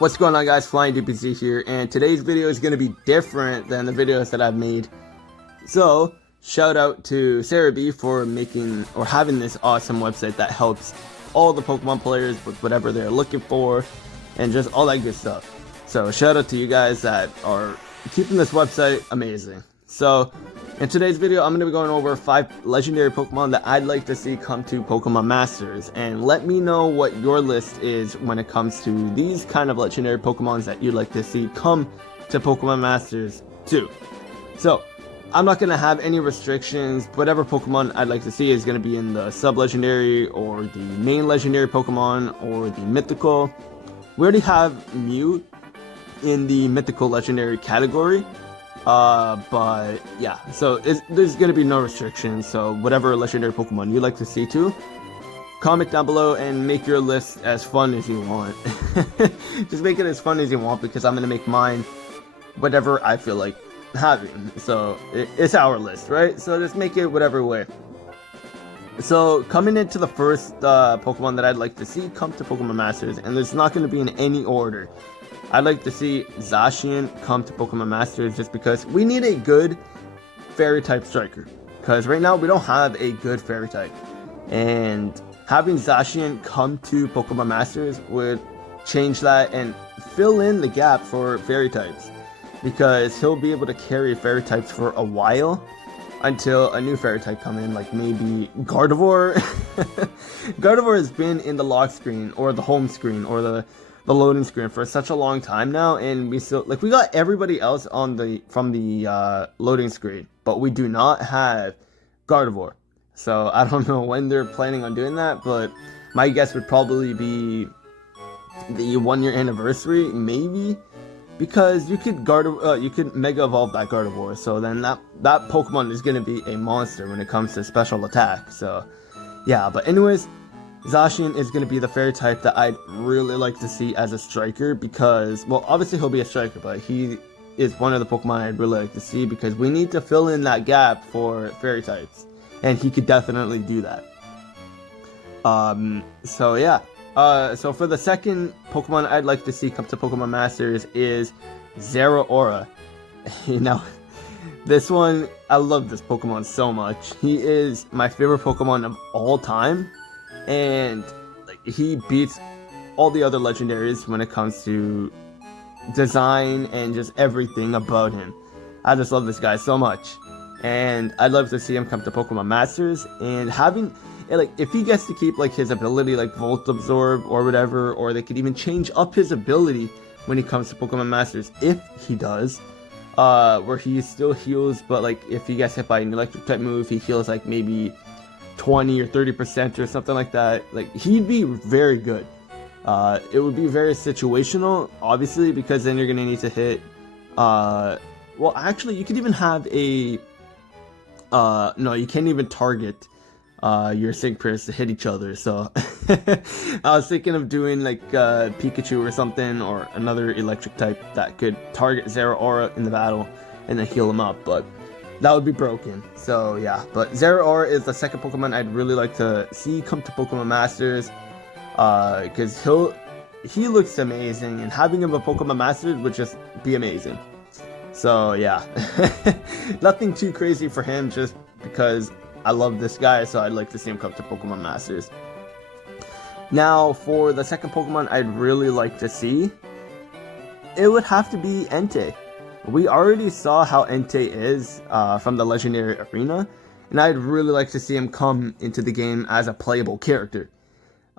What's going on, guys? Flying DPC here, and today's video is going to be different than the videos that I've made. So, shout out to Sarah B for making or having this awesome website that helps all the Pokemon players with whatever they're looking for and just all that good stuff. So, shout out to you guys that are keeping this website amazing. So, in today's video, I'm going to be going over 5 legendary Pokemon that I'd like to see come to Pokémon Masters. And let me know what your list is when it comes to these kind of legendary Pokemons that you'd like to see come to Pokémon Masters too. So, I'm not going to have any restrictions. Whatever Pokemon I'd like to see is going to be in the sub-legendary or the main legendary Pokemon or the mythical. We already have Mew in the mythical legendary category. But yeah, so there's gonna be no restrictions, so whatever legendary Pokemon you like to see too, comment down below and make your list as fun as you want. Just make it as fun as you want, because I'm gonna make mine whatever I feel like having. So it's our list, right? So just make it whatever way. So coming into the first Pokemon that I'd like to see come to Pokemon Masters, and it's not going to be in any order. I'd like to see Zacian come to Pokemon Masters just because we need a good fairy type striker. Because right now we don't have a good fairy type. And having Zacian come to Pokemon Masters would change that and fill in the gap for fairy types. Because he'll be able to carry fairy types for a while until a new fairy type come in, like maybe Gardevoir. Gardevoir has been in the lock screen or the home screen or the loading screen for such a long time now, and we still we got everybody else on from the loading screen, but we do not have Gardevoir. So I don't know when they're planning on doing that, but my guess would probably be the 1-year anniversary, maybe, because you could you could Mega Evolve that Gardevoir, so then that Pokemon is going to be a monster when it comes to special attack. So yeah, but anyways, Zacian is going to be the fairy type that I'd really like to see as a striker, because, well, obviously he'll be a striker, but he is one of the Pokemon I'd really like to see, because we need to fill in that gap for fairy types, and he could definitely do that. So yeah, so for the second Pokemon I'd like to see come to Pokemon Masters is Zeraora. You know, this one, I love this Pokemon so much. He is my favorite Pokemon of all time. And like, he beats all the other legendaries when it comes to design and just everything about him. I just love this guy so much, and I'd love to see him come to Pokemon Masters. And having, like, if he gets to keep like his ability like Volt Absorb or whatever, or they could even change up his ability when he comes to Pokemon Masters, if he does, where he still heals, but like if he gets hit by an electric type move, he heals like maybe 20 or 30% or something like that. Like, he'd be very good. It would be very situational, obviously, because then you're gonna need to hit well, actually, you could even have a no, you can't even target your sync pairs to hit each other. So I was thinking of doing like Pikachu or something, or another electric type that could target Zeraora in the battle and then heal him up, but that would be broken. So yeah, but Zeraora is the second Pokemon I'd really like to see come to Pokemon Masters, because he looks amazing, and having him a Pokemon Masters would just be amazing. So yeah, nothing too crazy for him, just because I love this guy, so I'd like to see him come to Pokemon Masters. Now for the second Pokemon I'd really like to see, it would have to be Entei. We already saw how Entei is from the Legendary Arena, and I'd really like to see him come into the game as a playable character.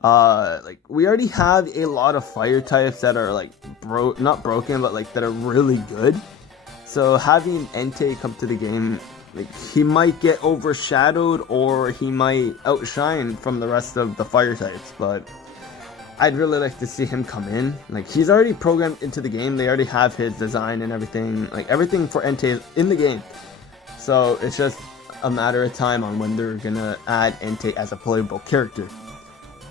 Like, we already have a lot of fire types that are like not broken, but like that are really good. So having Entei come to the game, like, he might get overshadowed or he might outshine from the rest of the fire types, but I'd really like to see him come in. Like, he's already programmed into the game. They already have his design and everything. Like, everything for Entei is in the game. So it's just a matter of time on when they're gonna add Entei as a playable character.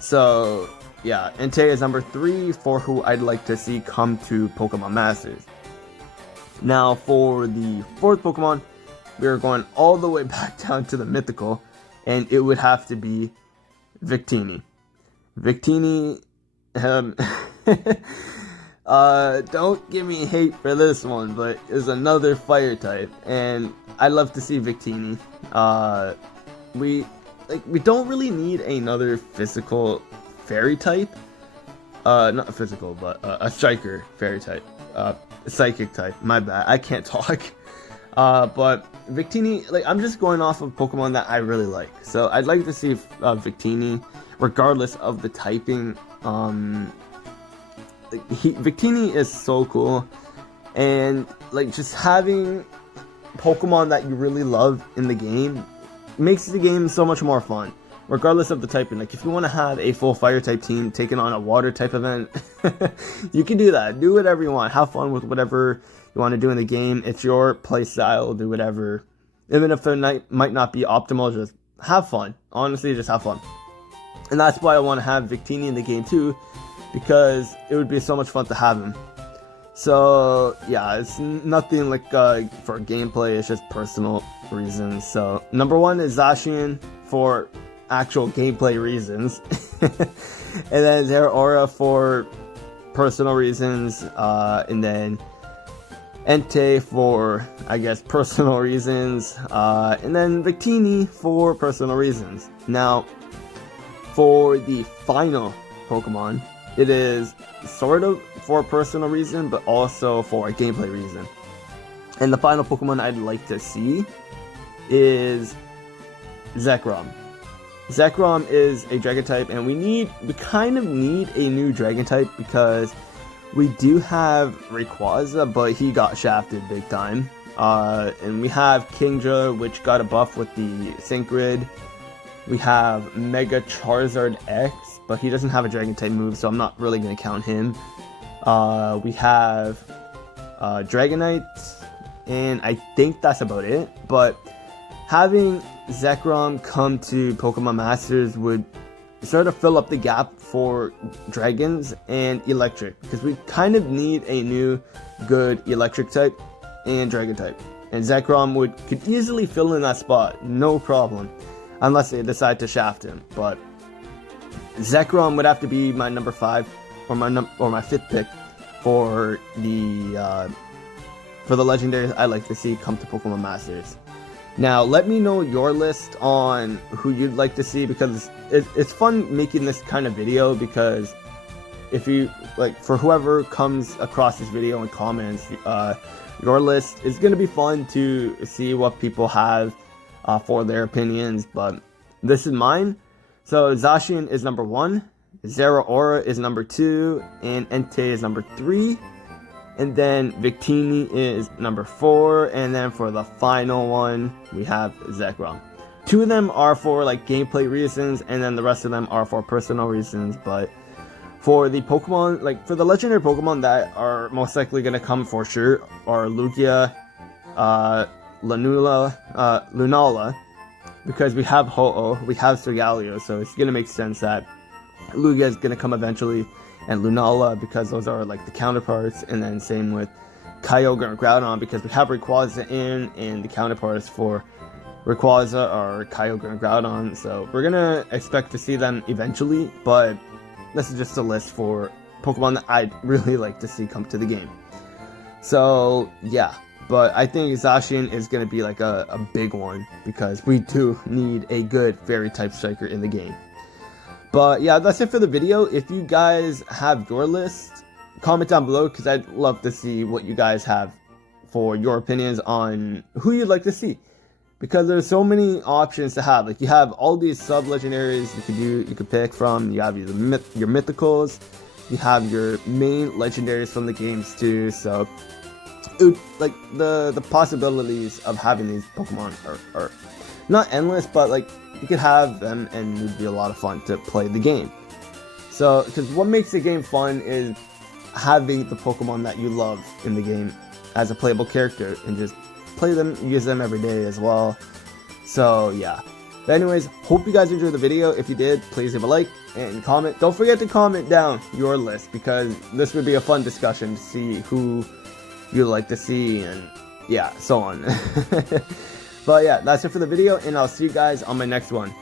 So yeah, Entei is number 3 for who I'd like to see come to Pokemon Masters. Now for the fourth Pokemon, we are going all the way back down to the mythical, and it would have to be Victini. Victini Don't give me hate for this one, but it's another fire type, and I'd love to see Victini. We don't really need another physical fairy type. Not a physical, but a striker fairy type. Psychic type. My bad. I can't talk. But Victini, like, I'm just going off of Pokemon that I really like. So I'd like to see Victini, regardless of the typing. Victini is so cool, and like just having Pokemon that you really love in the game makes the game so much more fun, regardless of the typing. Like if you want to have a full fire type team taking on a water type event, you can do that. Do whatever you want. Have fun with whatever you want to do in the game. It's your play style. Do whatever, even if it might not be optimal. Just have fun. Honestly, just have fun. And that's why I want to have Victini in the game too, because it would be so much fun to have him. So yeah, it's nothing like for gameplay, it's just personal reasons. So number 1 is Zacian for actual gameplay reasons. And then Zeraora for personal reasons, and then Entei for, I guess, personal reasons, and then Victini for personal reasons. Now, for the final Pokemon, it is sort of for a personal reason, but also for a gameplay reason. And the final Pokemon I'd like to see is Zekrom. Zekrom is a Dragon type, and we kind of need a new Dragon type because we do have Rayquaza, but he got shafted big time. And we have Kingdra, which got a buff with the Synchrid. We have Mega Charizard X, but he doesn't have a Dragon type move, so I'm not really going to count him. We have Dragonite, and I think that's about it. But having Zekrom come to Pokemon Masters would sort of fill up the gap for Dragons and Electric, because we kind of need a new good Electric type and Dragon type. And Zekrom could easily fill in that spot, no problem, unless they decide to shaft him. But Zekrom would have to be my number 5 or my 5th pick for the legendaries I like to see come to Pokemon Masters. Now, let me know your list on who you'd like to see, because it's fun making this kind of video, because if you, like, for whoever comes across this video and comments, your list is going to be fun to see what people have for their opinions, but this is mine. So Zacian is number 1, Zeraora is number 2, and Entei is number 3. And then Victini is number 4, and then for the final one, we have Zekrom. 2 of them are for like gameplay reasons, and then the rest of them are for personal reasons. But for the Pokemon, like for the legendary Pokemon that are most likely going to come for sure, are Lugia, Lunala, because we have Ho-Oh, we have Sergaleo, so it's going to make sense that Lugia is going to come eventually, and Lunala, because those are like the counterparts. And then same with Kyogre and Groudon, because we have Rayquaza in, and the counterparts for Rayquaza are Kyogre and Groudon. So we're gonna expect to see them eventually, but this is just a list for Pokemon that I'd really like to see come to the game. So yeah, but I think Zacian is gonna be like a big one, because we do need a good fairy type striker in the game. But yeah, that's it for the video. If you guys have your list, comment down below, because I'd love to see what you guys have for your opinions on who you'd like to see. Because there's so many options to have. Like, you have all these sub-legendaries you could pick from. You have your mythicals. You have your main legendaries from the games too. So, like, the possibilities of having these Pokemon are not endless, but like, you could have them and it would be a lot of fun to play the game. So, because what makes the game fun is having the Pokemon that you love in the game as a playable character, and just play them, use them every day as well. So yeah. But anyways, hope you guys enjoyed the video. If you did, please leave a like and comment. Don't forget to comment down your list, because this would be a fun discussion to see who you'd like to see, and yeah, so on. But yeah, that's it for the video, and I'll see you guys on my next one.